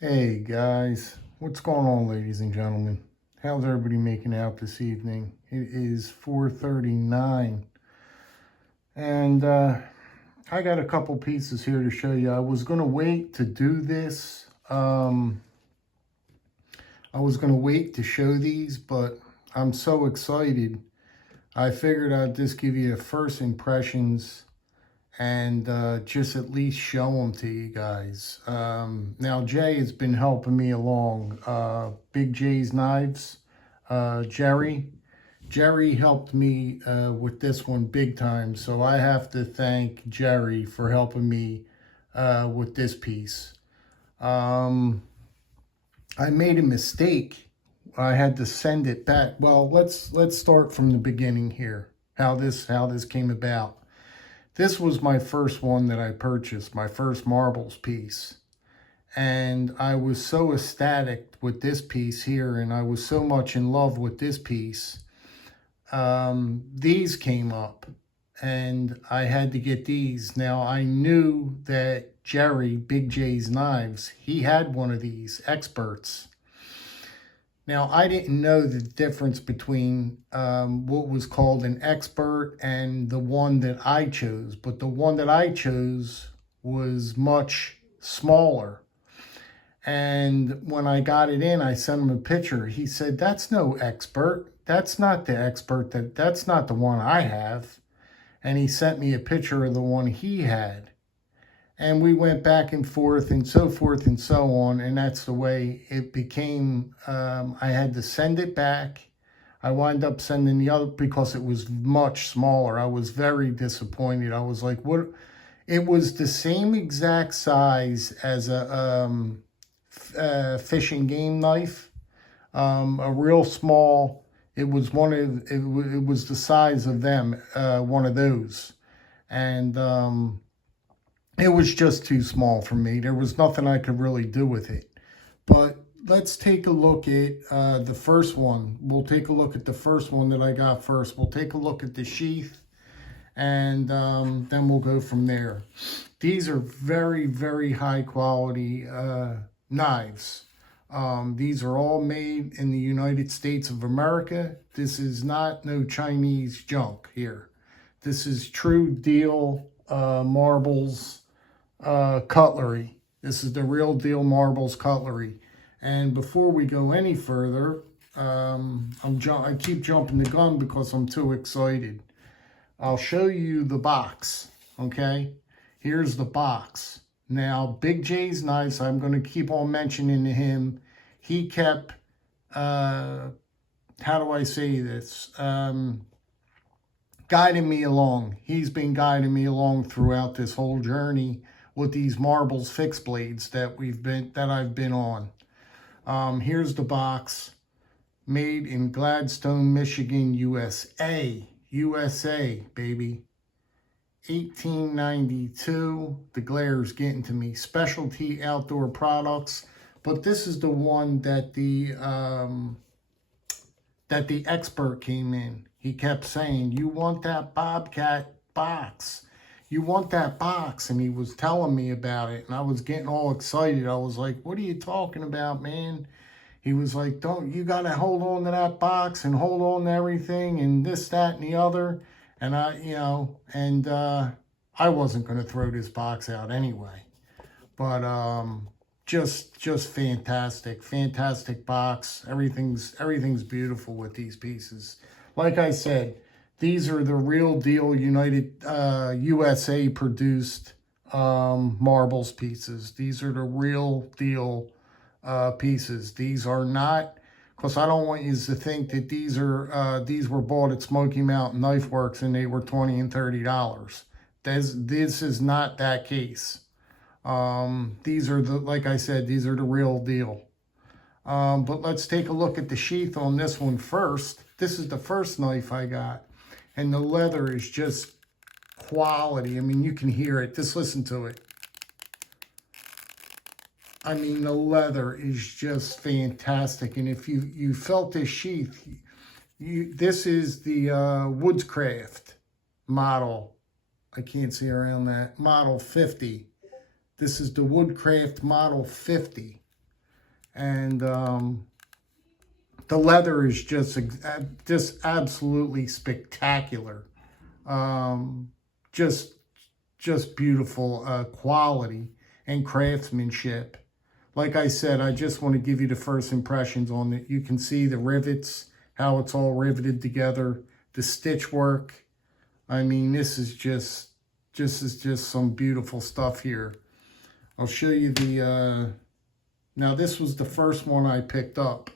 Hey guys, what's going on, ladies and gentlemen? How's everybody making out this evening? It is 4:39, and I got a couple pieces here to show you. I was gonna wait to do this. I was gonna wait to show these, but I'm so excited. I figured I'd just give you first impressions and just at least show them to you guys. Now, Jay has been helping me along. Big J's Knives, Jerry. Jerry helped me with this one big time, so I have to thank Jerry for helping me with this piece. I made a mistake. I had to send it back. Well, let's start from the beginning here. How this came about. This was my first one that I purchased, my first marbles piece. And I was so ecstatic with this piece here, and I was so much in love with this piece. These came up, and I had to get these. Now, I knew that Jerry, Big J's Knives, he had one of these experts. Now, I didn't know the difference between what was called an expert and the one that I chose, but the one that I chose was much smaller. And when I got it in, I sent him a picture. He said, "That's no expert. That's not the expert. That's not the one I have." And he sent me a picture of the one he had. And we went back and forth and so forth and so on. And that's the way it became. I had to send it back. I wound up sending the other because it was much smaller. I was very disappointed. I was like, what? It was the same exact size as a fish and game knife, a real small. It was it was the size of them, one of those. And it was just too small for me. There was nothing I could really do with it. But let's take a look at the first one. We'll take a look at the first one that I got first. We'll take a look at the sheath, and then we'll go from there. These are very, very high quality knives. These are all made in the United States of America. This is not no Chinese junk here. This is true deal marbles cutlery. This is the real deal marbles cutlery. And before we go any further, I keep jumping the gun because I'm too excited. I'll show you the box, okay? Here's the box. Now, Big J's Knives, I'm going to keep on mentioning him. He kept, how do I say this? Guiding me along. He's been guiding me along throughout this whole journey with these marbles fixed blades that I've been on. Here's the box, made in Gladstone, Michigan, USA. USA, baby. 1892. The glare's getting to me. Specialty Outdoor Products. But this is the one that the expert came in. He kept saying, "You want that Bobcat box? You want that box?" And he was telling me about it, and I was getting all excited. I was like, "What are you talking about, man?" He was like, you got to hold on to that box and hold on to everything and this, that, and the other." And I wasn't going to throw this box out anyway. But just fantastic, fantastic box. Everything's beautiful with these pieces. Like I said, these are the real deal USA produced marbles pieces. These are the real deal pieces. These are not, because I don't want you to think that these were bought at Smoky Mountain Knife Works and they were $20 and $30. This is not that case. These are like I said, these are the real deal. But let's take a look at the sheath on this one first. This is the first knife I got, and the leather is just quality. I mean, you can hear it. Just listen to it. I mean, the leather is just fantastic. And if you felt this sheath, this is the Woodscraft model. I can't see around that. Model 50. This is the Woodcraft Model 50. And the leather is just absolutely spectacular. Um, just just beautiful quality and craftsmanship. Like I said, I just want to give you the first impressions on it. You can see the rivets, how it's all riveted together, the stitch work. I mean, this is just some beautiful stuff here. I'll show you the, now this was the first one I picked up.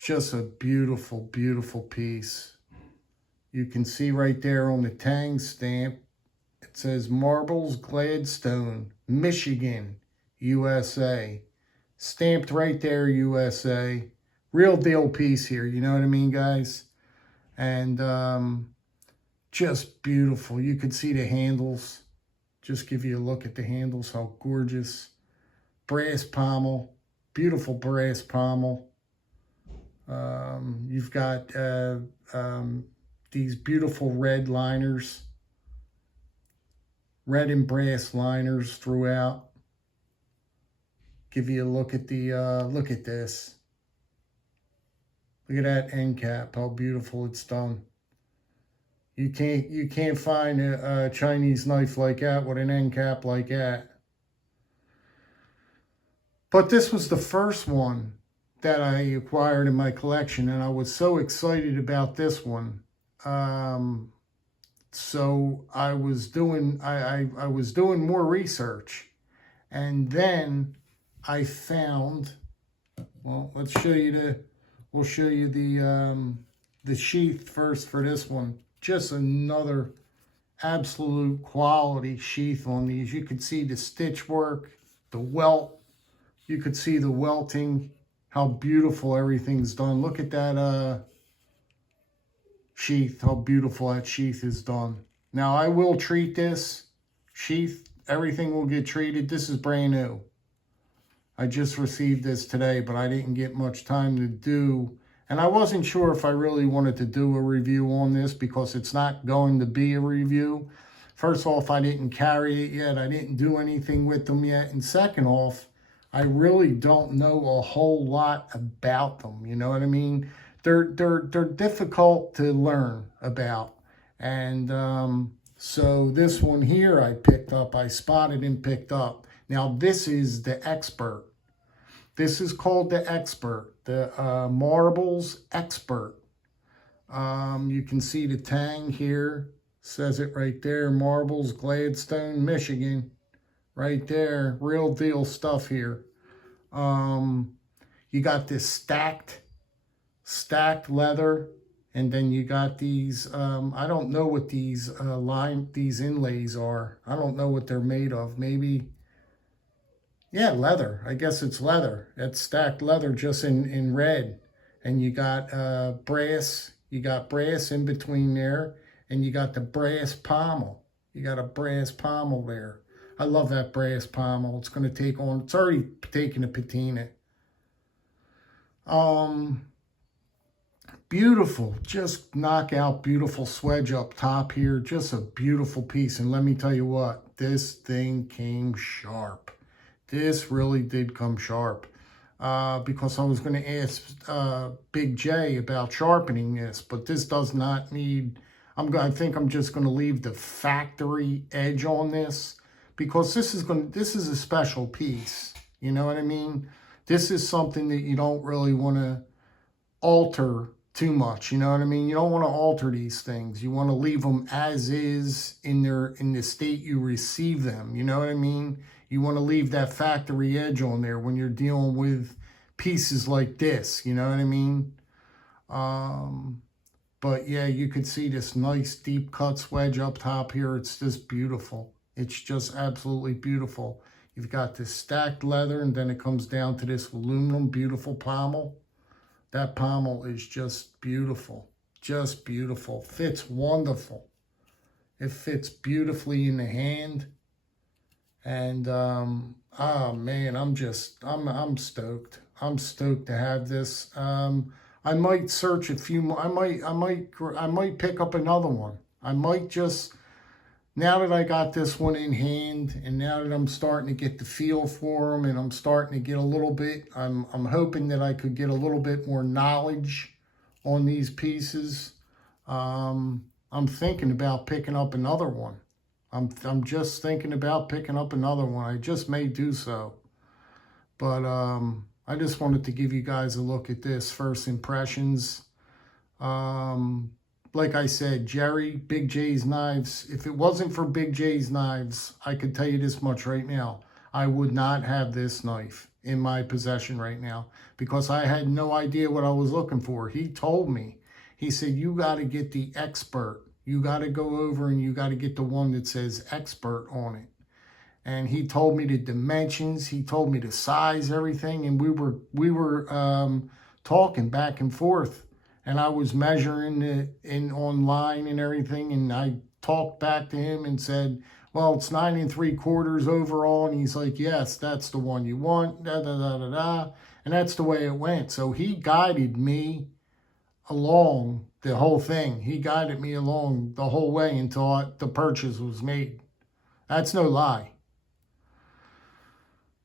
Just a beautiful, beautiful piece. You can see right there on the Tang stamp, it says Marbles Gladstone, Michigan, USA. Stamped right there, USA. Real deal piece here, you know what I mean, guys? And just beautiful. You can see the handles. Just give you a look at the handles, how gorgeous. Brass pommel, beautiful brass pommel. You've got these beautiful red liners, red and brass liners throughout. Give you a look at the, look at this. Look at that end cap, how beautiful it's done. You can't find a Chinese knife like that with an end cap like that. But this was the first one that I acquired in my collection, and I was so excited about this one. So I was doing I was doing more research, and then I found, well, we'll show you the sheath first for this one. Just another absolute quality sheath on these. You could see the stitch work, the welt. You could see the welting, how beautiful everything's done. Look at that sheath, how beautiful that sheath is done. Now, I will treat this sheath. Everything will get treated. This is brand new. I just received this today, but I didn't get much time to do. And I wasn't sure if I really wanted to do a review on this because it's not going to be a review. First off, I didn't carry it yet. I didn't do anything with them yet. And second off, I really don't know a whole lot about them. You know what I mean? They're difficult to learn about. And so this one here I picked up. I spotted and picked up. Now, this is the Expert. This is called the Expert, the Marbles Expert. You can see the Tang here. Says it right there, Marbles, Gladstone, Michigan. Right there, real deal stuff here. You got this stacked leather, and then you got these, I don't know what these these inlays are. I don't know what they're made of. Maybe, yeah, leather. I guess it's leather. It's stacked leather just in red. And you got brass. You got brass in between there. And you got the brass pommel. You got a brass pommel there. I love that brass pommel. It's going to take on, it's already taking a patina. Beautiful, just knockout, beautiful swedge up top here. Just a beautiful piece. And let me tell you what, this thing came sharp. This really did come sharp. Because I was going to ask Big J about sharpening this, but this does not need, I think I'm just going to leave the factory edge on this, because this is a special piece. You know what I mean? This is something that you don't really want to alter too much. You know what I mean? You don't want to alter these things. You want to leave them as is in the state you receive them. You know what I mean? You want to leave that factory edge on there when you're dealing with pieces like this. You know what I mean? But yeah, you could see this nice deep cut swedge up top here. It's just beautiful. It's just absolutely beautiful. You've got this stacked leather, and then it comes down to this aluminum, beautiful pommel. That pommel is just beautiful. Just beautiful. Fits wonderful. It fits beautifully in the hand. And, oh man, I'm stoked. I'm stoked to have this. I might search a few more. I might pick up another one. I might just now that I got this one in hand, and now that I'm starting to get the feel for them, and I'm starting to get a little bit, I'm hoping that I could get a little bit more knowledge on these pieces. I'm thinking about picking up another one. I'm just thinking about picking up another one. I just may do so. But I just wanted to give you guys a look at this first impressions. Like I said, Jerry, Big J's Knives. If it wasn't for Big J's Knives, I could tell you this much right now. I would not have this knife in my possession right now because I had no idea what I was looking for. He told me. He said, you got to get the expert. You got to go over and you got to get the one that says expert on it. And he told me the dimensions. He told me the size, everything. And we were talking back and forth. And I was measuring it in online and everything. And I talked back to him and said, well, it's 9 3/4 overall. And he's like, yes, that's the one you want. Da, da, da, da, da. And that's the way it went. So he guided me along the whole thing. He guided me along the whole way until the purchase was made. That's no lie.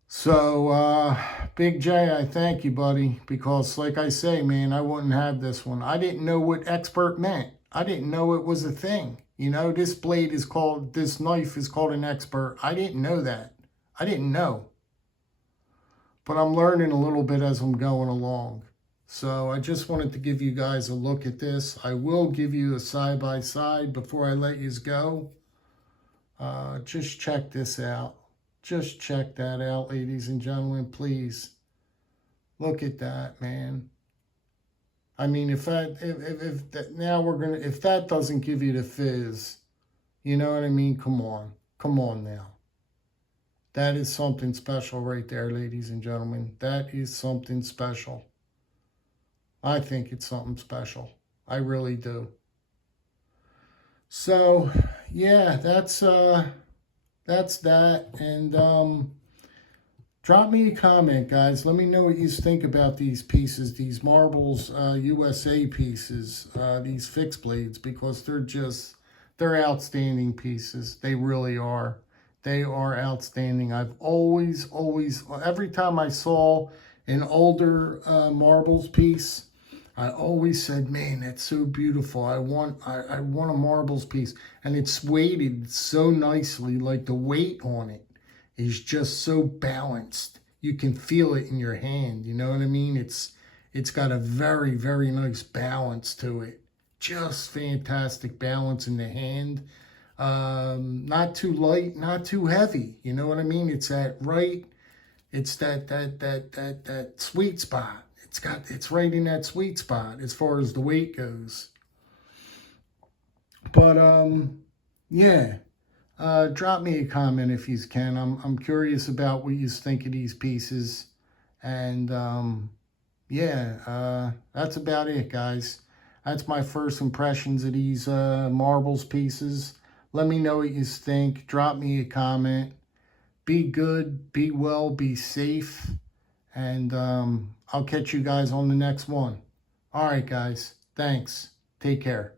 So, Big J, I thank you, buddy, because like I say, man, I wouldn't have this one. I didn't know what expert meant. I didn't know it was a thing. You know, this knife is called an expert. I didn't know that. I didn't know. But I'm learning a little bit as I'm going along. So I just wanted to give you guys a look at this. I will give you a side-by-side before I let you go. Just check this out. Just check that out, ladies and gentlemen, please. Look at that, man. I mean, if that doesn't give you the fizz, you know what I mean? Come on now. That is something special right there, ladies and gentlemen. That is something special. I think it's something special. I really do. So, yeah, that's that. And drop me a comment, guys. Let me know what you think about these pieces, these Marbles USA pieces, these fixed blades, because they're outstanding pieces. They really are. They are outstanding. I've always, every time I saw an older Marbles piece, I always said, man, that's so beautiful. I want a Marbles piece. And it's weighted so nicely, like the weight on it is just so balanced. You can feel it in your hand, you know what I mean? It's got a very, very nice balance to it. Just fantastic balance in the hand. Not too light, not too heavy. You know what I mean? It's that sweet spot. It's right in that sweet spot as far as the weight goes. But yeah, drop me a comment if you can. I'm curious about what you think of these pieces. And yeah, that's about it, guys. That's my first impressions of these Marbles pieces. Let me know what you think. Drop me a comment. Be good, be well, be safe. And I'll catch you guys on the next one. All right, guys. Thanks. Take care.